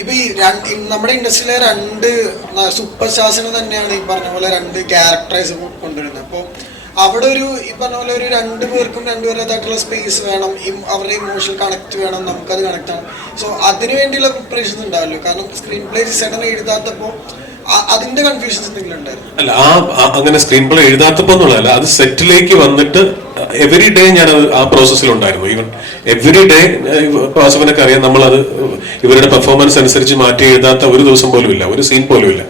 ഇപ്പൊ ഈ നമ്മുടെ ഇൻഡസ്ട്രിയിലെ രണ്ട് സൂപ്പർ സ്റ്റാർസിന് തന്നെയാണ് ഈ പറഞ്ഞ പോലെ രണ്ട് ക്യാരക്ടേഴ്സ് കൊണ്ടുവരുന്നത്. അപ്പോൾ അവിടെ ഒരു ഈ പറഞ്ഞ പോലെ ഒരു രണ്ടുപേർക്കും രണ്ടുപേരുടേതായിട്ടുള്ള സ്പേസ് വേണം, അവരുടെ ഇമോഷണൽ കണക്ട് വേണം, നമുക്കത് കണക്ട് ആണ്. സോ അതിന് വേണ്ടിയുള്ള പ്രിപ്പറേഷൻസ് ഉണ്ടാവല്ലോ. കാരണം സ്ക്രീൻ പ്ലേ സഡൻ എഴുതാത്തപ്പോൾ അതിന്റെ കൺഫ്യൂഷൻസ് എന്തെങ്കിലും ഉണ്ടായിരുന്നു? അല്ല, അങ്ങനെ സ്ക്രീൻ പ്ലേ എഴുതാത്തപ്പോ എന്നുള്ളതല്ല, അത് സെറ്റിലേക്ക് വന്നിട്ട് എവറി ഡേ ഞാൻ ആ പ്രോസസ്സിലുണ്ടായിരുന്നു. ഈവൻ എവറി ഡേ വാസവനൊക്കെ അറിയാം, നമ്മളത് ഇവരുടെ പെർഫോമൻസ് അനുസരിച്ച് മാറ്റി എഴുതാത്ത ഒരു ദിവസം പോലും ഇല്ല, ഒരു സീൻ പോലും ഇല്ല.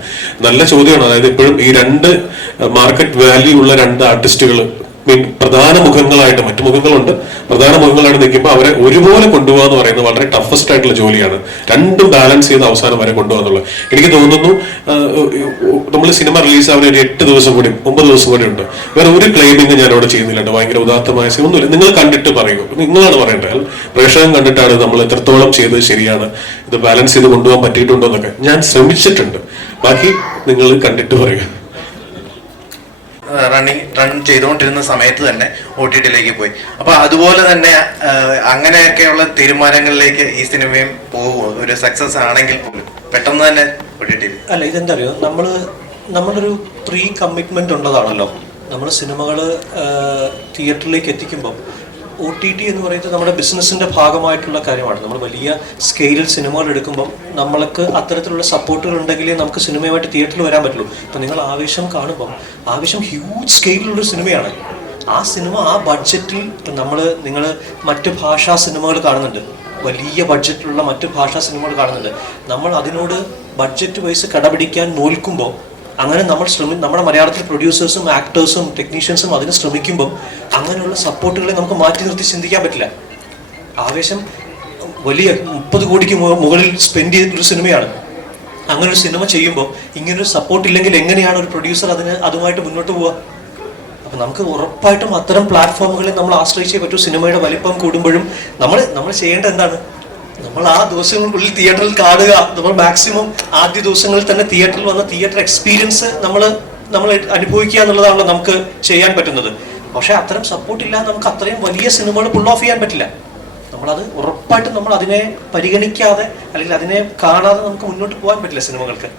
നല്ല ചോദ്യമാണ്. അതായത് ഇപ്പോഴും ഈ രണ്ട് മാർക്കറ്റ് വാല്യൂ ഉള്ള രണ്ട് ആർട്ടിസ്റ്റുകൾ പ്രധാന മുഖങ്ങളായിട്ട്, മറ്റു മുഖങ്ങളുണ്ട്, പ്രധാന മുഖങ്ങളായിട്ട് നിൽക്കുമ്പോൾ അവരെ ഒരുപോലെ കൊണ്ടുപോകുക എന്ന് പറയുന്നത് വളരെ ടഫസ്റ്റ് ആയിട്ടുള്ള ജോലിയാണ്. രണ്ടും ബാലൻസ് ചെയ്ത് അവസാനം വരെ കൊണ്ടുപോകാന്നുള്ളത്. എനിക്ക് തോന്നുന്നു നമ്മൾ സിനിമ റിലീസ് ആവുന്ന ഒരു 8 ദിവസം കൂടി 9 ദിവസം കൂടി ഉണ്ട്. വേറെ ഒരു ക്ലെയിമിങ് ഞാൻ അവിടെ ചെയ്യുന്നില്ല. ഭയങ്കര ഉദാത്തമായ ഒന്നുമില്ല. നിങ്ങൾ കണ്ടിട്ട് പറയൂ, നിങ്ങളാണ് പറയേണ്ടത്. പ്രേക്ഷകൻ കണ്ടിട്ടാണ് നമ്മൾ എത്രത്തോളം ചെയ്തത് ശരിയാണ്, ഇത് ബാലൻസ് ചെയ്ത് കൊണ്ടുപോകാൻ പറ്റിയിട്ടുണ്ടോ എന്നൊക്കെ. ഞാൻ ശ്രമിച്ചിട്ടുണ്ട്, ബാക്കി നിങ്ങൾ കണ്ടിട്ട് പറയുക. റൺ ചെയ്തുകൊണ്ടിരുന്ന സമയത്ത് തന്നെ OTT-യിലേക്ക് പോയി. അപ്പൊ അതുപോലെ തന്നെ അങ്ങനെയൊക്കെയുള്ള തീരുമാനങ്ങളിലേക്ക് ഈ സിനിമയും പോകുമോ? ഒരു സക്സസ് ആണെങ്കിൽ പോലും പെട്ടെന്ന് തന്നെ OTT-യിൽ? അല്ല, ഇതെന്താ അറിയോ, നമ്മളൊരു പ്രീ കമ്മിറ്റ്മെന്റ് ഉള്ളതാണല്ലോ. നമ്മൾ സിനിമകൾ തിയേറ്ററിലേക്ക് എത്തിക്കുമ്പോൾ OTT എന്ന് പറയുന്നത് നമ്മുടെ ബിസിനസ്സിന്റെ ഭാഗമായിട്ടുള്ള കാര്യമാണ്. നമ്മൾ വലിയ സ്കെയിലിൽ സിനിമകൾ എടുക്കുമ്പോൾ നമ്മൾക്ക് അത്തരത്തിലുള്ള സപ്പോർട്ടുകൾ ഉണ്ടെങ്കിലേ നമുക്ക് സിനിമയുമായിട്ട് തിയേറ്ററിൽ വരാൻ പറ്റുള്ളൂ. ഇപ്പം നിങ്ങൾ ആവേശം കാണുമ്പം ആവേശം ഹ്യൂജ് സ്കെയിലുള്ളൊരു സിനിമയാണ്. ആ സിനിമ ആ ബഡ്ജറ്റിൽ നിങ്ങൾ മറ്റ് ഭാഷാ സിനിമകൾ കാണുന്നുണ്ട്, വലിയ ബഡ്ജറ്റിലുള്ള മറ്റ് ഭാഷാ സിനിമകൾ കാണുന്നുണ്ട്. നമ്മൾ അതിനോട് ബഡ്ജറ്റ് വൈസ് കടപിടിക്കാൻ നോൽക്കുമ്പോൾ അങ്ങനെ നമ്മുടെ മലയാളത്തിൽ പ്രൊഡ്യൂസേഴ്സും ആക്ടേഴ്സും ടെക്നീഷ്യൻസും അതിന് ശ്രമിക്കുമ്പം അങ്ങനെയുള്ള സപ്പോർട്ടുകളെ നമുക്ക് മാറ്റി നിർത്തി ചിന്തിക്കാൻ പറ്റില്ല. ആവേശം വലിയ 30 കോടിക്ക് മുകളിൽ സ്പെൻഡ് ചെയ്തിട്ടൊരു സിനിമയാണ്. അങ്ങനെ ഒരു സിനിമ ചെയ്യുമ്പോൾ ഇങ്ങനൊരു സപ്പോർട്ട് ഇല്ലെങ്കിൽ എങ്ങനെയാണ് ഒരു പ്രൊഡ്യൂസർ അതുമായിട്ട് മുന്നോട്ട് പോവുക? അപ്പം നമുക്ക് ഉറപ്പായിട്ടും അത്തരം പ്ലാറ്റ്ഫോമുകളെ നമ്മൾ ആശ്രയിച്ചേ പറ്റൂ. സിനിമയുടെ വലിപ്പം കൂടുമ്പോഴും നമ്മൾ ചെയ്യേണ്ടത് എന്താണ്? നമ്മൾ ആ ദിവസങ്ങൾക്കുള്ളിൽ തിയേറ്ററിൽ കാണുക. നമ്മൾ മാക്സിമം ആദ്യ ദിവസങ്ങളിൽ തന്നെ തിയേറ്ററിൽ വന്ന തിയേറ്റർ എക്സ്പീരിയൻസ് നമ്മൾ അനുഭവിക്കുക എന്നുള്ളതാണല്ലോ നമുക്ക് ചെയ്യാൻ പറ്റുന്നത്. പക്ഷെ അത്തരം സപ്പോർട്ട് ഇല്ലാതെ നമുക്ക് അത്രയും വലിയ സിനിമകൾ പുൾ ഓഫ് ചെയ്യാൻ പറ്റില്ല. നമ്മളത് ഉറപ്പായിട്ടും നമ്മൾ അതിനെ പരിഗണിക്കാതെ അല്ലെങ്കിൽ അതിനെ കാണാതെ നമുക്ക് മുന്നോട്ട് പോകാൻ പറ്റില്ല സിനിമകൾക്ക്.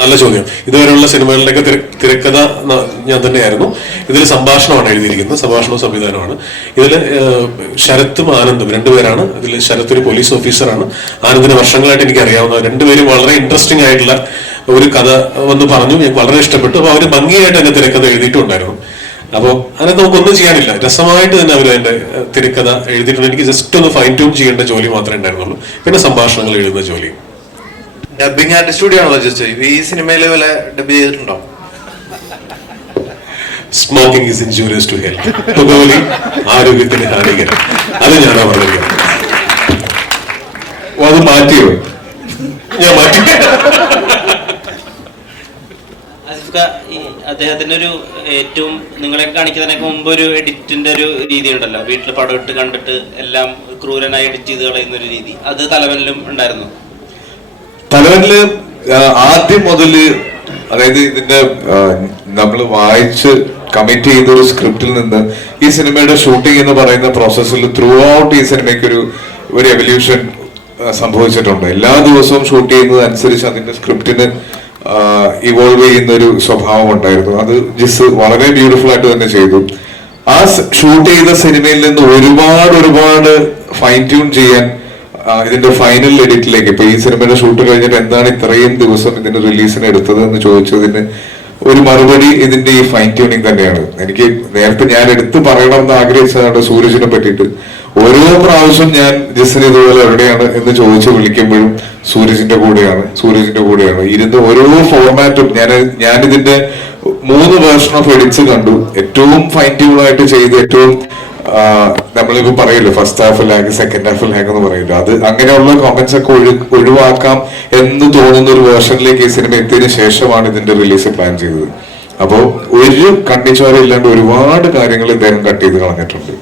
നല്ല ചോദ്യം. ഇതുവരെയുള്ള സിനിമകളിലൊക്കെ തിരക്കഥ ഞാൻ തന്നെയായിരുന്നു. ഇതിൽ സംഭാഷണമാണ് എഴുതിയിരിക്കുന്നത്, സംഭാഷണവും സംവിധാനമാണ്. ഇതിൽ ശരത്തും ആനന്ദും രണ്ടുപേരാണ്. ഇതിൽ ശരത്ത് ഒരു പോലീസ് ഓഫീസറാണ്, ആനന്ദിന് വർഷങ്ങളായിട്ട് എനിക്ക് അറിയാവുന്ന. രണ്ടുപേരും വളരെ ഇൻട്രസ്റ്റിംഗ് ആയിട്ടുള്ള ഒരു കഥ വന്ന് പറഞ്ഞു, എനിക്ക് വളരെ ഇഷ്ടപ്പെട്ടു. അപ്പോൾ അവർ ഭംഗിയായിട്ട് തന്നെ തിരക്കഥ എഴുതിയിട്ടുണ്ടായിരുന്നു. അപ്പോൾ അതിനകത്ത് നമുക്കൊന്നും ചെയ്യാനില്ല, രസമായിട്ട് തന്നെ അവർ എൻ്റെ തിരക്കഥ എഴുതിയിട്ടുണ്ട്. എനിക്ക് ജസ്റ്റ് ഒന്ന് ഫൈൻ ട്യൂൺ ചെയ്യേണ്ട ജോലി മാത്രമേ ഉണ്ടായിരുന്നുള്ളൂ, പിന്നെ സംഭാഷണങ്ങൾ എഴുതുന്ന ജോലി. ഡബിങ് ആർട്ടിസ്റ്റ് കൂടിയാണല്ലോ ജസ്റ്റ്. ഈ സിനിമയിൽ വല്ല ഡബ് ചെയ്തിട്ടുണ്ടോ? Smoking is injurious to health. പുകവലി ആരോഗ്യത്തിന് ഹാനികരം. അത് ഞാനാ പറഞ്ഞത്. അത് മാറ്റിയോ? ഞാൻ മാറ്റി. അദ്ദേഹത്തിന്റെ ഒരു ഏറ്റവും നിങ്ങളെ കാണിക്കുന്നതിനൊക്കെ മുമ്പ് ഒരു എഡിറ്റിന്റെ ഒരു രീതി ഉണ്ടല്ലോ, വീട്ടിൽ പടം ഇട്ട് കണ്ടിട്ട് എല്ലാം ക്രൂരനായി എഡിറ്റ് ചെയ്ത് കളയുന്ന ഒരു രീതി, അത് തലവനിലും ഉണ്ടായിരുന്നു. തലവനില് ആദ്യം മുതല്, അതായത് ഇതിന്റെ നമ്മൾ വായിച്ച് കമ്മിറ്റ് ചെയ്ത ഒരു സ്ക്രിപ്റ്റിൽ നിന്ന് ഈ സിനിമയുടെ ഷൂട്ടിംഗ് എന്ന് പറയുന്ന പ്രോസസ്സിൽ ത്രൂ ഔട്ട് ഈ സിനിമയ്ക്ക് ഒരു എവല്യൂഷൻ സംഭവിച്ചിട്ടുണ്ട്. എല്ലാ ദിവസവും ഷൂട്ട് ചെയ്യുന്നത് അനുസരിച്ച് അതിന്റെ സ്ക്രിപ്റ്റിന് ഇവോൾവ് ചെയ്യുന്ന ഒരു സ്വഭാവം ഉണ്ടായിരുന്നു. അത് ജിസ് വളരെ ബ്യൂട്ടിഫുൾ ആയിട്ട് തന്നെ ചെയ്തു. ആ ഷൂട്ട് ചെയ്ത സിനിമയിൽ നിന്ന് ഒരുപാട് ഫൈൻ ട്യൂൺ ചെയ്യാൻ ഇതിന്റെ ഫൈനൽ എഡിറ്റിലേക്ക്, ഇപ്പൊ ഈ സിനിമയുടെ ഷൂട്ട് കഴിഞ്ഞിട്ട് എന്താണ് ഇത്രയും ദിവസം ഇതിന്റെ റിലീസിന് എടുത്തത് എന്ന് ചോദിച്ചതിന് ഒരു മറുപടി ഇതിന്റെ ഈ ഫൈൻ ട്യൂണിങ് തന്നെയാണ്. എനിക്ക് നേരത്തെ ഞാൻ എടുത്തു പറയണമെന്ന് ആഗ്രഹിച്ചതാണ് സൂരജിനെ പറ്റിയിട്ട്. ഓരോ പ്രാവശ്യം ഞാൻ ജിസിന് ഇതുപോലെ എവിടെയാണ് എന്ന് ചോദിച്ച് വിളിക്കുമ്പോഴും സൂരജിന്റെ കൂടെയാണ് ഇരുന്ന് ഓരോ ഫോർമാറ്റും ഞാനിതിന്റെ 3 വേർഷൻ ഓഫ് എഡിറ്റ്സ് കണ്ടു. ഏറ്റവും ഫൈൻ ട്യൂൺ ആയിട്ട് ചെയ്ത്, ഏറ്റവും നമ്മളിപ്പോ പറയല്ലോ first half lag, second half lag എന്ന് പറയല്ലോ, അത് അങ്ങനെയുള്ള കോമന്റ്സ് ഒക്കെ ഒഴിവാക്കാം എന്ന് തോന്നുന്ന ഒരു വേർഷനിലേക്ക് ഈ സിനിമ എത്തിയതിനു ശേഷമാണ് ഇതിന്റെ റിലീസ് പ്ലാൻ ചെയ്തത്. അപ്പോൾ ഒരു കണ്ണിച്ചോര ഇല്ലാണ്ട് ഒരുപാട് കാര്യങ്ങൾ ഇദ്ദേഹം കട്ട് ചെയ്ത് കളഞ്ഞിട്ടുണ്ട്.